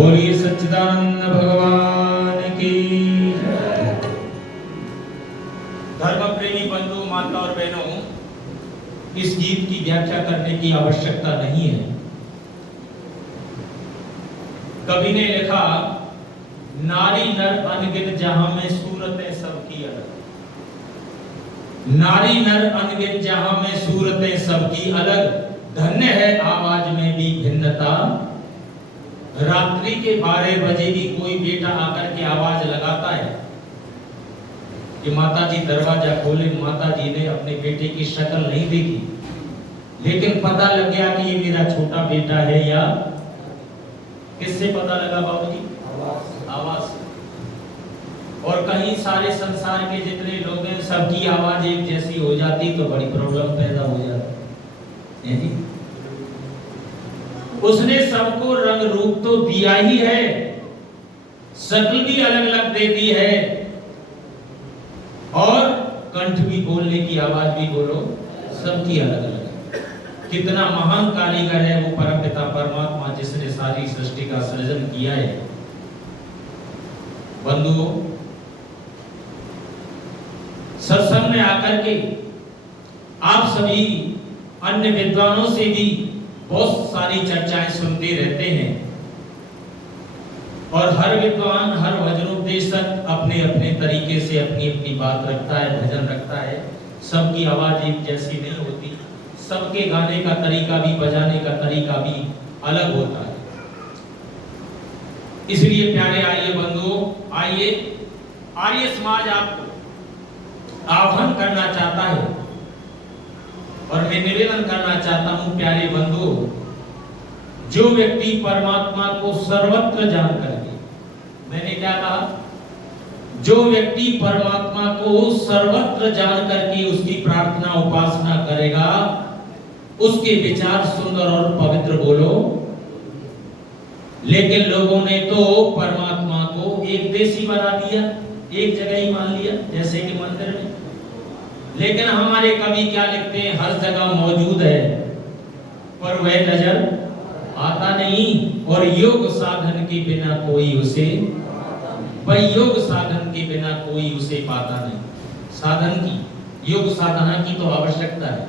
बोलिए सच्चिदानंद भगवान की। धर्म प्रेमी बंधु माता और बहनों, इस गीत की व्याख्या करने की आवश्यकता नहीं है। कवि ने लिखा, नारी नर अनगिन जहां में सूरतें सबकी अलग। नारी नर अनगिन जहां में सूरतें सबकी अलग, धन्य है आवाज में भी भिन्नता। रात्रि के 12 बजे भी कोई बेटा आकर के आवाज लगाता है कि माताजी दरवाजा खोले। माताजी ने अपने बेटे की शक्ल नहीं देखी, लेकिन पता लग गया कि ये मेरा छोटा बेटा है। या किससे पता लगा बाबूजी? आवाज से। और कहीं सारे संसार के जितने लोग हैं, सबकी आवाज एक जैसी हो जाती तो बड़ी प्रॉब्लम पैदा हो जाती। उसने सबको रंग रूप तो दिया ही है, शक्ल भी अलग अलग दे दी है, और कंठ भी बोलने की आवाज भी बोलो सबकी अलग अलग। कितना महान कारीगर है वो परमपिता परमात्मा, जिसने सारी सृष्टि का सृजन किया है। बंधुओं, सत्संग में आकर के आप सभी अन्य विद्वानों से भी बहुत सारी चर्चाएं सुनते रहते हैं, और हर विद्वान, हर भजनोपदेशक अपने अपने तरीके से अपनी अपनी बात रखता है, भजन रखता है। सबकी आवाज एक जैसी नहीं होती, सबके गाने का तरीका भी, बजाने का तरीका भी अलग होता है। इसलिए प्यारे आइए बंधुओं, आइए आर्य समाज आपको आह्वान करना चाहता है, और मैं निवेदन करना चाहता हूं प्यारे बंधु, जो व्यक्ति परमात्मा को सर्वत्र जान करके, मैंने क्या कहा? जो व्यक्ति परमात्मा को सर्वत्र जान करके उसकी प्रार्थना उपासना करेगा, उसके विचार सुंदर और पवित्र बोलो। लेकिन लोगों ने तो परमात्मा को एक देशी बना दिया, एक जगह ही मान लिया, जैसे कि मंदिर में। लेकिन हमारे कवि क्या लिखते हैं? हर जगह मौजूद है पर वह नजर आता नहीं, और योग साधन के बिना कोई उसे, भाई योग साधन के बिना कोई उसे पाता नहीं। साधन की, योग साधना की तो आवश्यकता है।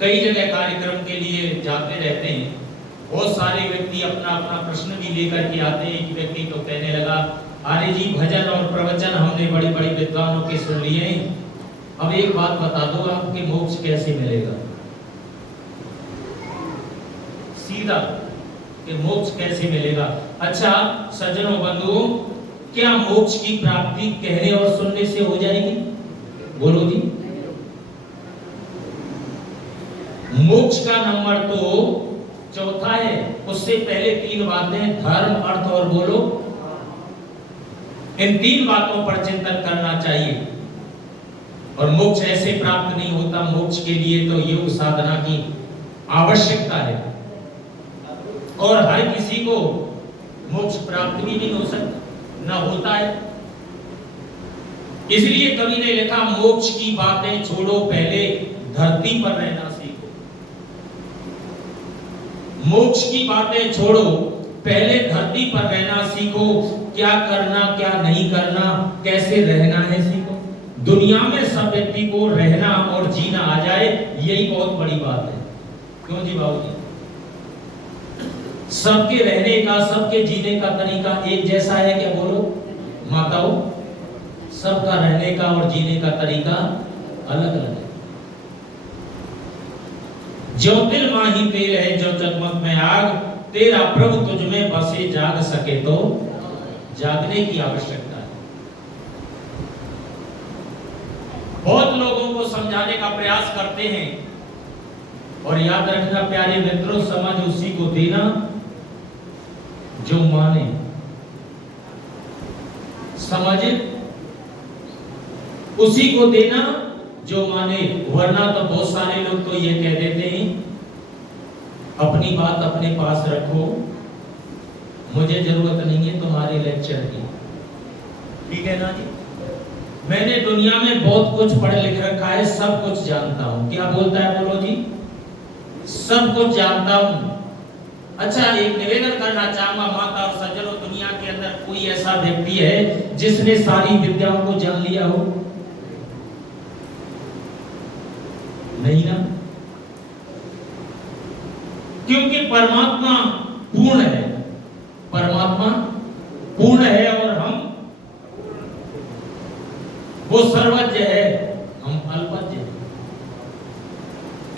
कई जगह कार्यक्रम के लिए जाते रहते हैं, बहुत सारे व्यक्ति अपना अपना प्रश्न भी लेकर के आते हैं। एक व्यक्ति तो कहने लगा, अरे जी भजन और प्रवचन हमने बड़ी बड़ी विद्वानों के सुन लिए हैं, अब एक बात बता दो, आपके मोक्ष कैसे मिलेगा? सीधा कि मोक्ष कैसे मिलेगा? अच्छा सज्जनों बंधुओं, क्या मोक्ष की प्राप्ति कहने और सुनने से हो जाएगी? बोलो जी। मोक्ष का नंबर तो चौथा है, उससे पहले 3 बातें, धर्म, अर्थ और बोलो। इन 3 बातों पर चिंतन करना चाहिए। और मोक्ष ऐसे प्राप्त नहीं होता, मोक्ष के लिए तो योग साधना की आवश्यकता है, और हर किसी को मोक्ष प्राप्त भी नहीं हो सकता, न होता है। इसलिए कवि ने लिखा, मोक्ष की बातें छोड़ो, पहले धरती पर रहना सीखो। मोक्ष की बातें छोड़ो, पहले धरती पर रहना सीखो। क्या करना, क्या नहीं करना, कैसे रहना है सीखो। दुनिया में सब व्यक्ति को रहना और जीना आ जाए, यही बहुत बड़ी बात है। क्यों जी बाबूजी? सबके रहने का, सबके जीने का तरीका एक जैसा है क्या? बोलो माताओं, सबका रहने का और जीने का तरीका अलग अलग है। जो दिल माही तेल है, जो जगमग में आग, तेरा प्रभु तुझ में बसे, जाग सके तो जागने की आवश्यकता है। बहुत लोगों को समझाने का प्रयास करते हैं, और याद रखना प्यारे मित्रों, समझ उसी को देना जो माने। समझ उसी को देना जो माने, वरना तो बहुत सारे लोग तो ये कह देते हैं, अपनी बात अपने पास रखो, मुझे जरूरत नहीं है तुम्हारे लेक्चर की। ठीक है ना जी? मैंने दुनिया में बहुत कुछ पढ़ लिख रखा है, सब कुछ जानता हूं। क्या बोलता है? बोलो जी। सब कुछ जानता हूं। अच्छा, एक निवेदन करना चाहूंगा माता और सज्जनों, दुनिया के अंदर कोई ऐसा व्यक्ति है जिसने सारी विद्याओं को जान लिया हो? नहीं ना, क्योंकि परमात्मा पूर्ण है, परमात्मा पूर्ण है और हम, वो सर्वज्ञ है, हम अल्पज्ञ हैं।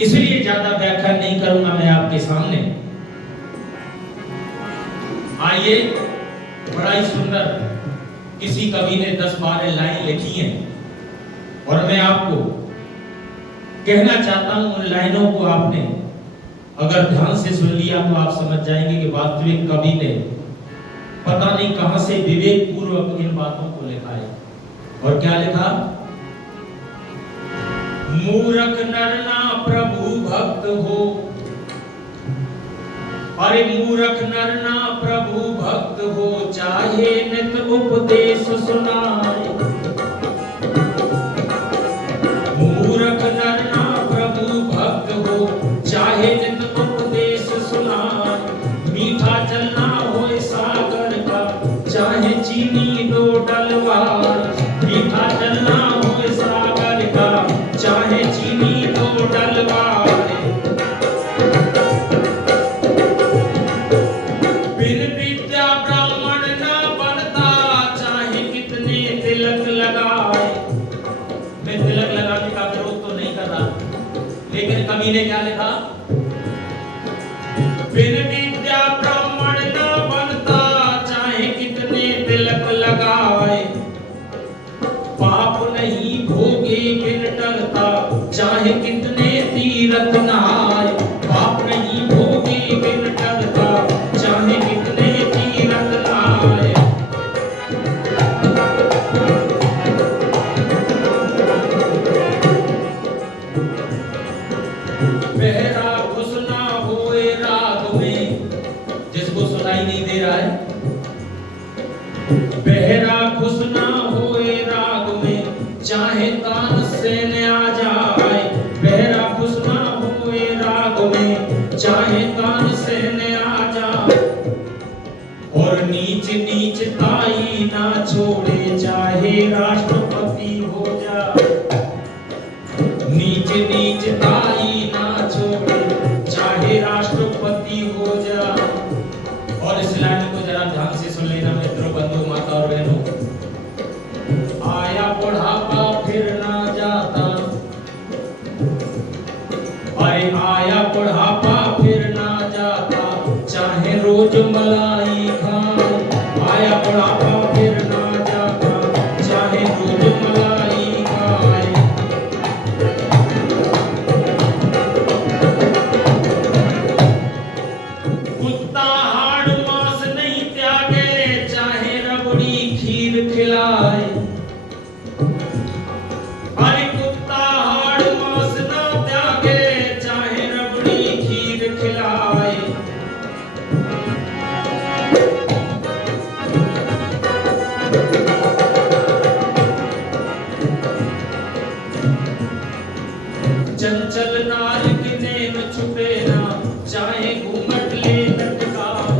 इसलिए ज्यादा व्याख्या नहीं करूंगा मैं आपके सामने। आइए, बड़ा ही सुंदर किसी कवि ने 10-12 लाइन लिखी हैं और मैं आपको कहना चाहता हूं, उन लाइनों को आपने अगर ध्यान से सुन लिया तो आप समझ जाएंगे कि वास्तविक कवि ने पता नहीं कहां से विवेक पूर्वक इन बातों को लिखा है। और क्या लिखा? मूर्ख नर ना प्रभु भक्त हो, अरे मूर्ख नर ना प्रभु भक्त हो, चाहे नित उपदेश सुनाए। मूर्ख नर ना प्रभु भक्त हो, चाहे नित उपदेश सुनाए। मीठा जल ना होए सागर का, चाहे चीनी दो डलवार। मीठा जल ना होए सागर का, चाहे चीनी दो डलवार। बिन विद्या ब्राह्मण ना बनता, चाहे कितने तिलक लगाए। मैं तिलक लगाने का विरोध तो नहीं कर रहा, लेकिन कवि ने क्या लिखा? बिन विद्या ब्राह्मण ना बनता, चाहे कितने तिलक लगाए। पाप नहीं भोगे बिन टलता, चाहे कितने तीरथ नहाए। पाप नहीं भोगे बिन टलता, चाहे कितने तीरथ नहाए। बहरा घुसना होए राग में, जिसको सुनाई नहीं दे रहा है। बहरा घुसना होए राग में, चाहे तान सेन आ जाए। बहरा घुसना होए राग में, चाहे तान सेन आ जाए। और नीच नीच ताई ना छोड़े, चाहे राष्ट्रपति हो जाए। नीच नीच ताई ना छोड़े, चाहे राष्ट्रपति हो जाए। और इस लाइन को जरा ध्यान से सुन लेना मित्रों, बंधु, माता और बहनों। आया बुढ़ापा फिर ना जाता, अरे आया बुढ़ापा फिर ना जाता, चाहे रोज मलाई खाए। आया बुढ़ापा फिर ना जाता, चाहे रोज मलाई खाए। कुत्ता हाड़ मांस नहीं त्यागे, चाहे रबड़ी खीर खिलाए। अरे कुत्ता हाड़ मांस ना त्यागे, चाहे रबड़ी खीर खिलाए। चंचल नार के नैन छुपे ना, चाहे घूंघट ले लटकाए।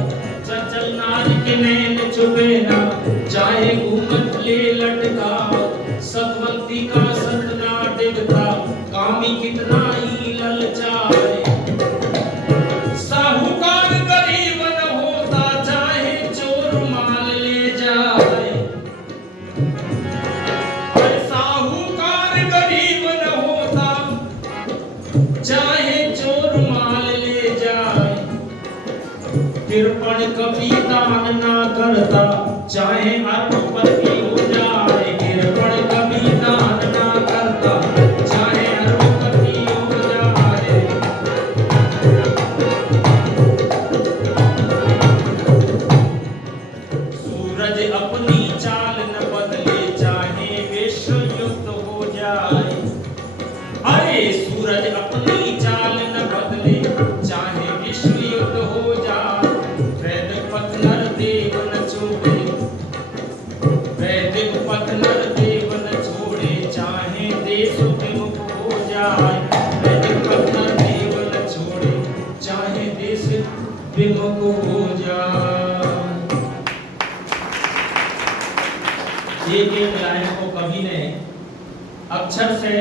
चंचल नार के नैन छुपे ना, चाहे घूंघट ले लटकाए। सतवंती का सत ना डिगता, कामी कितना ही ललचाए। साहूकार गरीब न होता, चाहे चोर माल ले जाए। साहूकार गरीब न होता, चाहे चोर माल ले जाए। कृपण कभी दान ना करता, चाहे अरबपति हो जाए। कृपण कभी दान ना करता, चाहे अरबपति हो जाए। सूरज अपनी चाल न बदले, चाहे विश्व युद्ध हो जाए। अरे सूरज अपनी चाल न बदले, चाहे विश्व युद्ध हो जाए। वैदिक पथ नर देव न छोड़े, वैदिक पथ नर देव न छोड़े, चाहे देश विमुख हो जाए। वैदिक पथ नर देव न छोड़े, चाहे देश विमुख हो जा। एक एक लाइन को कवि ने अक्षर से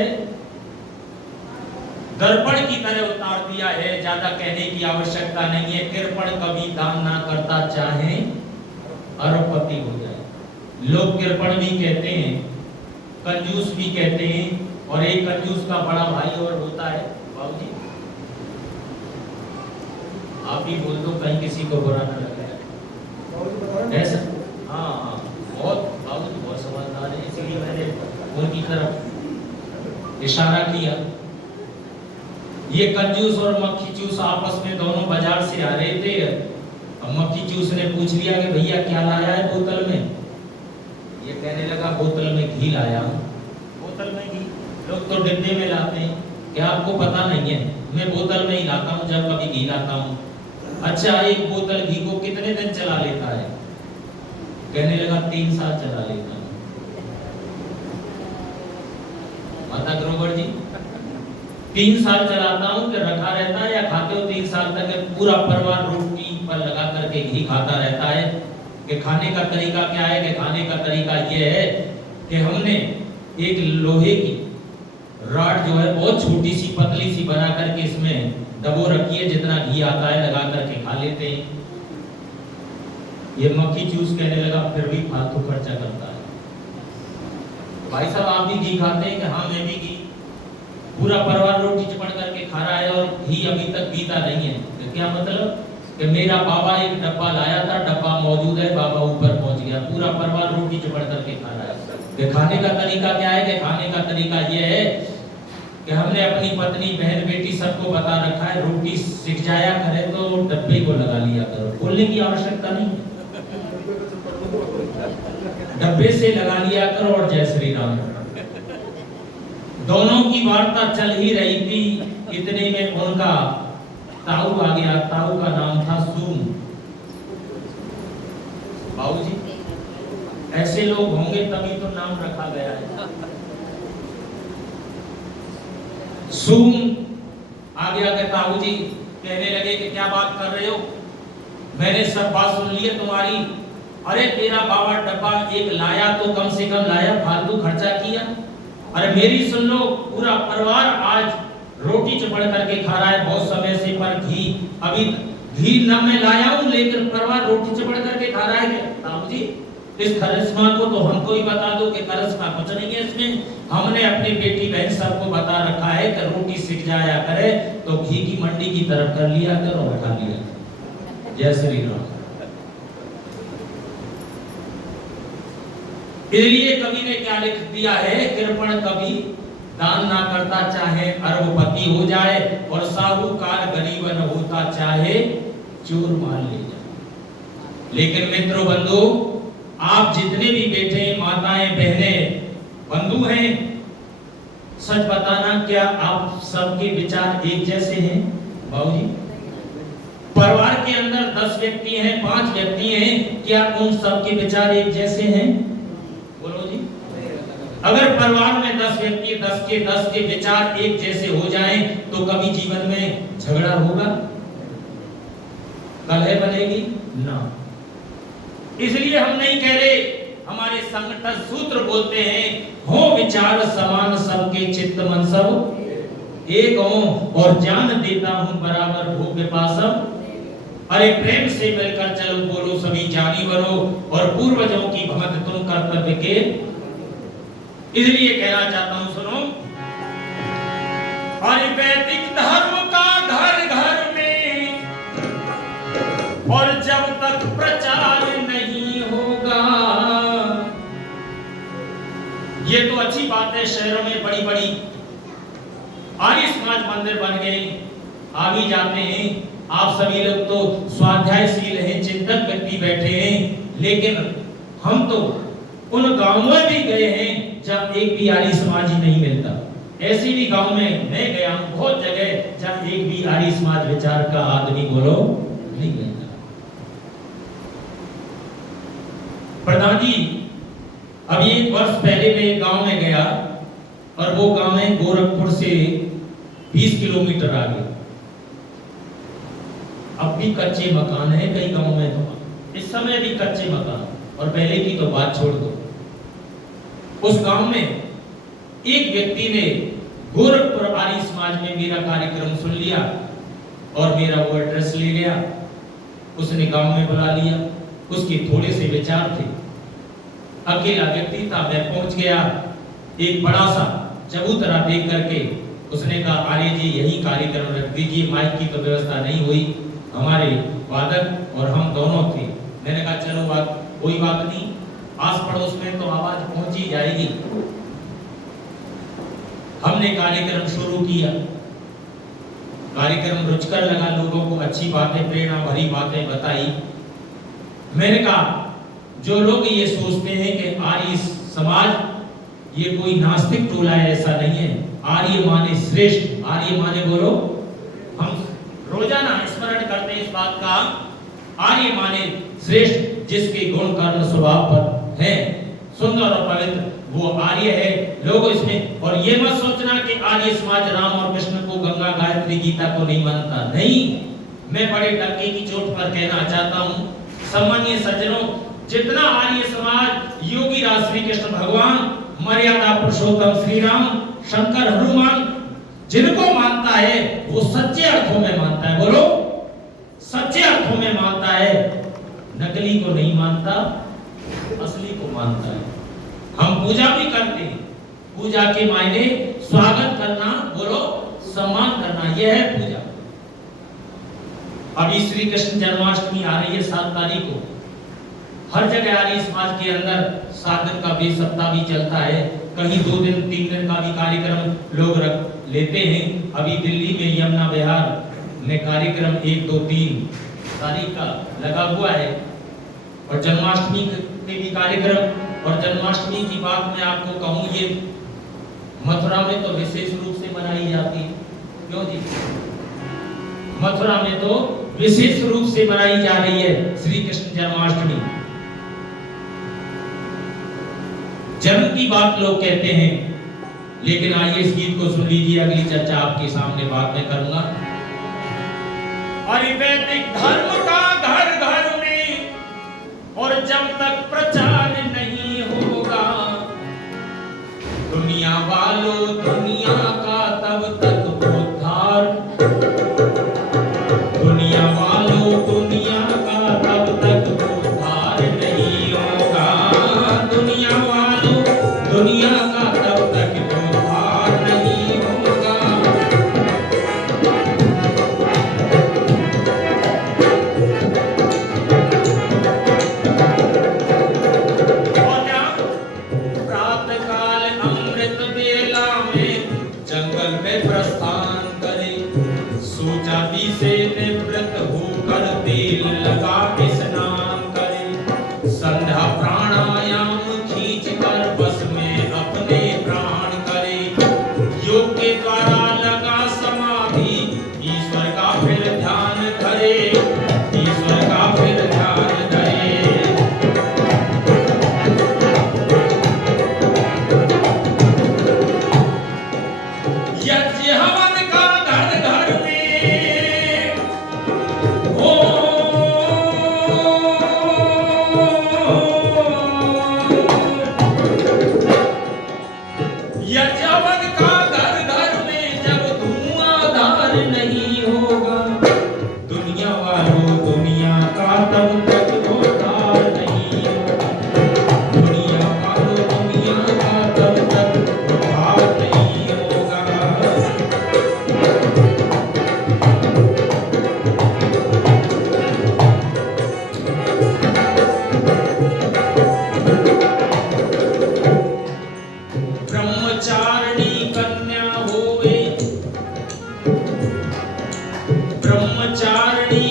दर्पण की तरह उतार दिया है, ज्यादा कहने की आवश्यकता नहीं है। कृपण कभी दान ना करता चाहे अरबपति हो जाए। लोग कृपण भी कहते हैं, कंजूस भी कहते हैं, और एक कंजूस का बड़ा भाई और होता है बाबूजी। आप ही बोल दो कहीं किसी को बुरा ना लगे ऐसा। हाँ हाँ, बहुत बाबूजी बहुत समझदार है, इसलिए मैंने उनकी तरफ इशारा किया। ये कंजूस और मक्खी चूस आपस में दोनों बाजार से आ रहे थे। अब मक्खी चूस ने पूछ लिया कि भैया क्या लाया है बोतल में। ये कहने लगा बोतल में घी लाया हूँ। बोतल में घी? लोग तो डिब्बे में लाते हैं, क्या आपको पता नहीं है? मैं बोतल में ही लाता हूँ जब कभी घी लाता हूँ। अच्छा, एक बोतल घी को कितने दिन चला लेता है? कहने लगा 3 साल चला लेता हूँ। माता ग्रोवर जी 3 साल चलाता हूँ कि रखा रहता है या खाते हो 3 साल तक? पूरा परिवार रोटी पर लगा करके घी खाता रहता है। कि खाने का तरीका क्या है? कि खाने का तरीका ये है कि हमने एक लोहे की रॉड जो है बहुत छोटी सी पतली सी बना करके इसमें डबो रखी है, जितना घी आता है लगा करके खा लेते हैं। ये मक्खी चूस कहने लगा फिर भी फालतू खर्चा करता है। भाई साहब आप भी घी खाते हैं? कि हाँ मैं भी घी। पूरा परिवार रोटी चपड़ करके खा रहा है और घी अभी तक पीता नहीं है। तो क्या मतलब? कि मेरा बाबा एक डब्बा लाया था, डब्बा मौजूद है, बाबा ऊपर पहुंच गया, पूरा परिवार रोटी चपड़ करके खा रहा है। कि खाने का तरीका क्या है? कि खाने का तरीका ये है कि हमने अपनी पत्नी बहन बेटी सबको बता रखा है, रोटी सिक जाया करे तो डब्बे को लगा लिया करो, बोलने की आवश्यकता नहीं, डब्बे से लगा लिया करो और जय श्री राम। दोनों की वार्ता चल ही रही थी, इतने में उनका ताऊ आ गया। ताऊ का नाम था सूम। बाबूजी ऐसे लोग होंगे तभी तो नाम रखा गया है। सूम आ गया कि ताऊ जी कहने लगे कि क्या बात कर रहे हो? मैंने सब बात सुन ली है तुम्हारी। अरे तेरा बाबा डब्बा एक लाया तो कम से कम लाया, फालतू खर्चा किया। अरे मेरी सुन लो, पूरा परिवार आज रोटी चपड़ करके खा रहा है बहुत समय से, पर घी अभी घी न मैं लाया हूं, लेकिन परिवार रोटी चपड़ करके खा रहा है। ताऊ जी इस करिश्मा को तो हमको ही बता दो कि करिश्मा कुछ नहीं है इसमें। हमने अपनी बेटी बहन सबको बता रखा है कि रोटी सिक जाया करे तो घी की मंडी की तरफ कर लिया करो, खा लिया। जय श्री राम। इसलिए कवि ने क्या लिख दिया है? कृपण कवि दान ना करता चाहे अरबपति हो जाए, और साहूकार गरीब न होता चाहे चोर माल ले जाए। लेकिन मित्रों बंधु, आप जितने भी बैठे माताएं बहनें बंधु हैं, सच बताना क्या आप सबके विचार एक जैसे हैं? बाबूजी परिवार के अंदर 10 व्यक्ति हैं, 5 व्यक्ति हैं, क्या उन सबके विचार एक जैसे हैं? बोलो जी। अगर परिवार में 10 व्यक्ति 10 के विचार एक जैसे हो जाएं तो कभी जीवन में झगड़ा होगा? कलह बनेगी ना। इसलिए हम नहीं कह रहे, हमारे संगठन सूत्र बोलते हैं, हो विचार समान सबके चित्त मन सब एक हो, और ज्ञान देता हूं बराबर भूख पिपासम। अरे प्रेम से मिलकर चलो बोलो सभी जानी बनो, और पूर्वजों की भक्त तुम कर्तव्य के। इसलिए कहना चाहता हूं सुनो, और वैदिक धर्म का घर घर में, और जब तक प्रचार नहीं होगा। ये तो अच्छी बात है, शहरों में बड़ी बड़ी आर्य समाज मंदिर बन गए, आ भी जाते हैं। आप सभी लोग तो स्वाध्यायशील हैं, चिंतक व्यक्ति बैठे हैं, लेकिन हम तो उन गांवों में भी गए हैं जहां एक भी आर्य समाज ही नहीं मिलता। ऐसी भी गांव में मैं गया हूं, बहुत जगह जहां एक भी आर्य समाज विचार का आदमी बोलो नहीं मिलता। प्रधान जी अभी 1 वर्ष पहले मैं एक गांव में गया, और वो गांव है गोरखपुर से 20 किलोमीटर आगे। अब भी कच्चे मकान है कई गांव में, तो इस समय भी कच्चे मकान, और पहले की तो बात छोड़ दो। उस गांव में एक व्यक्ति ने गोरखपुर आर्य समाज में मेरा कार्यक्रम सुन लिया और मेरा वो एड्रेस ले गया। उसने गांव में बुला लिया। उसके थोड़े से विचार थे, अकेला व्यक्ति था। मैं पहुंच गया, एक बड़ा सा चबूतरा देख करके उसने कहा, आर्य जी यही कार्यक्रम रख दीजिए, माइक की तो व्यवस्था नहीं हुई, हमारे वादक और हम दोनों थे। मैंने कहा चलो कोई बात नहीं, आस पड़ोस में तो आवाज पहुंच ही जाएगी। हमने कार्यक्रम शुरू किया। कार्यक्रम रुचकर लगा, लोगों को अच्छी बातें, प्रेरणा भरी बातें बताई। मैंने कहा जो लोग ये सोचते हैं कि आर्य समाज ये कोई नास्तिक टोला है, ऐसा नहीं है। आर्य माने श्रेष्ठ, आर्य माने बोलो, हम रोजाना स्मरण करते हैं इस बात का, आर्य माने श्रेष्ठ, जिसके गुण कर्म स्वभाव पर है, सुंदर और पवित्र, वो आर्य है। लोग इसमें, और ये मत सोचना कि आर्य समाज राम और कृष्ण को, गंगा गायत्री गीता को नहीं मानता, नहीं। मैं बड़े डंके की चोट पर कहना चाहता हूँ, सम्मानीय सज्जनों, जितना आर्य समाज योगी राज श्री कृष्ण भगवान, मर्यादा पुरुषोत्तम श्री राम, शंकर हनुमान, जिनको मानता है वो सच्चे अर्थों में मानता है। बोलो, सच्चे अर्थों में मानता है, नकली को नहीं मानता, असली को मानता है। हम पूजा भी करते हैं, पूजा के मायने स्वागत करना, बोलो सम्मान करना, यह है पूजा। अभी श्री कृष्ण जन्माष्टमी आ रही है 7 तारीख को। हर जगह आर्य समाज के अंदर 7 दिन का बेस सप्ताह भी चलता है, कहीं 2 दिन 3 दिन का भी कार्यक्रम लोग रख लेते हैं। अभी दिल्ली में यमुना विहार में कार्यक्रम 1, 2, 3 तारीख का लगा हुआ है, और जन्माष्टमी के भी कार्यक्रम। और जन्माष्टमी की बात मैं आपको कहूँ, ये मथुरा में तो विशेष रूप से मनाई जाती है। क्यों जी? मथुरा में तो विशेष रूप से मनाई जा रही है श्री कृष्ण जन्माष्टमी। जन्म की बात लोग कहते हैं, लेकिन आइए इस गीत को सुन लीजिए, अगली चर्चा आपके सामने बाद में करूंगा। अरे वैदिक धर्म का घर घर में, और जब तक प्रचार नहीं होगा, दुनिया वालों दुनिया का तब तक उद्धार, दुनिया वालों दुनिया का तब तक उद्धार नहीं होगा, दुनिया वालों दुनिया का तब तक उद्धार नहीं होगा। प्रातः काल अमृत बेला में जंगल में प्रस्थान करे, सोचा से निवृत्त होकर तेल लगा के स्नान करे, संध्या प्राणायाम खींच कर बस में अपने प्राण करे, योग के द्वारा लगा समाधि, ईश्वर का फिर ध्यान करे, ईश्वर का फिर ध्यान करे। यज्ञ हवन का घर घर में हो, यज्ञ हवन का घर घर में जब धुआंधार नहीं होगा, दुनिया वालों दुनिया का तब तक उद्धार नहीं होगा, दुनिया वालों दुनिया का तब तक उद्धार नहीं होगा। ब्रह्मचारिणी कन्या होवे, ब्रह्मचारिणी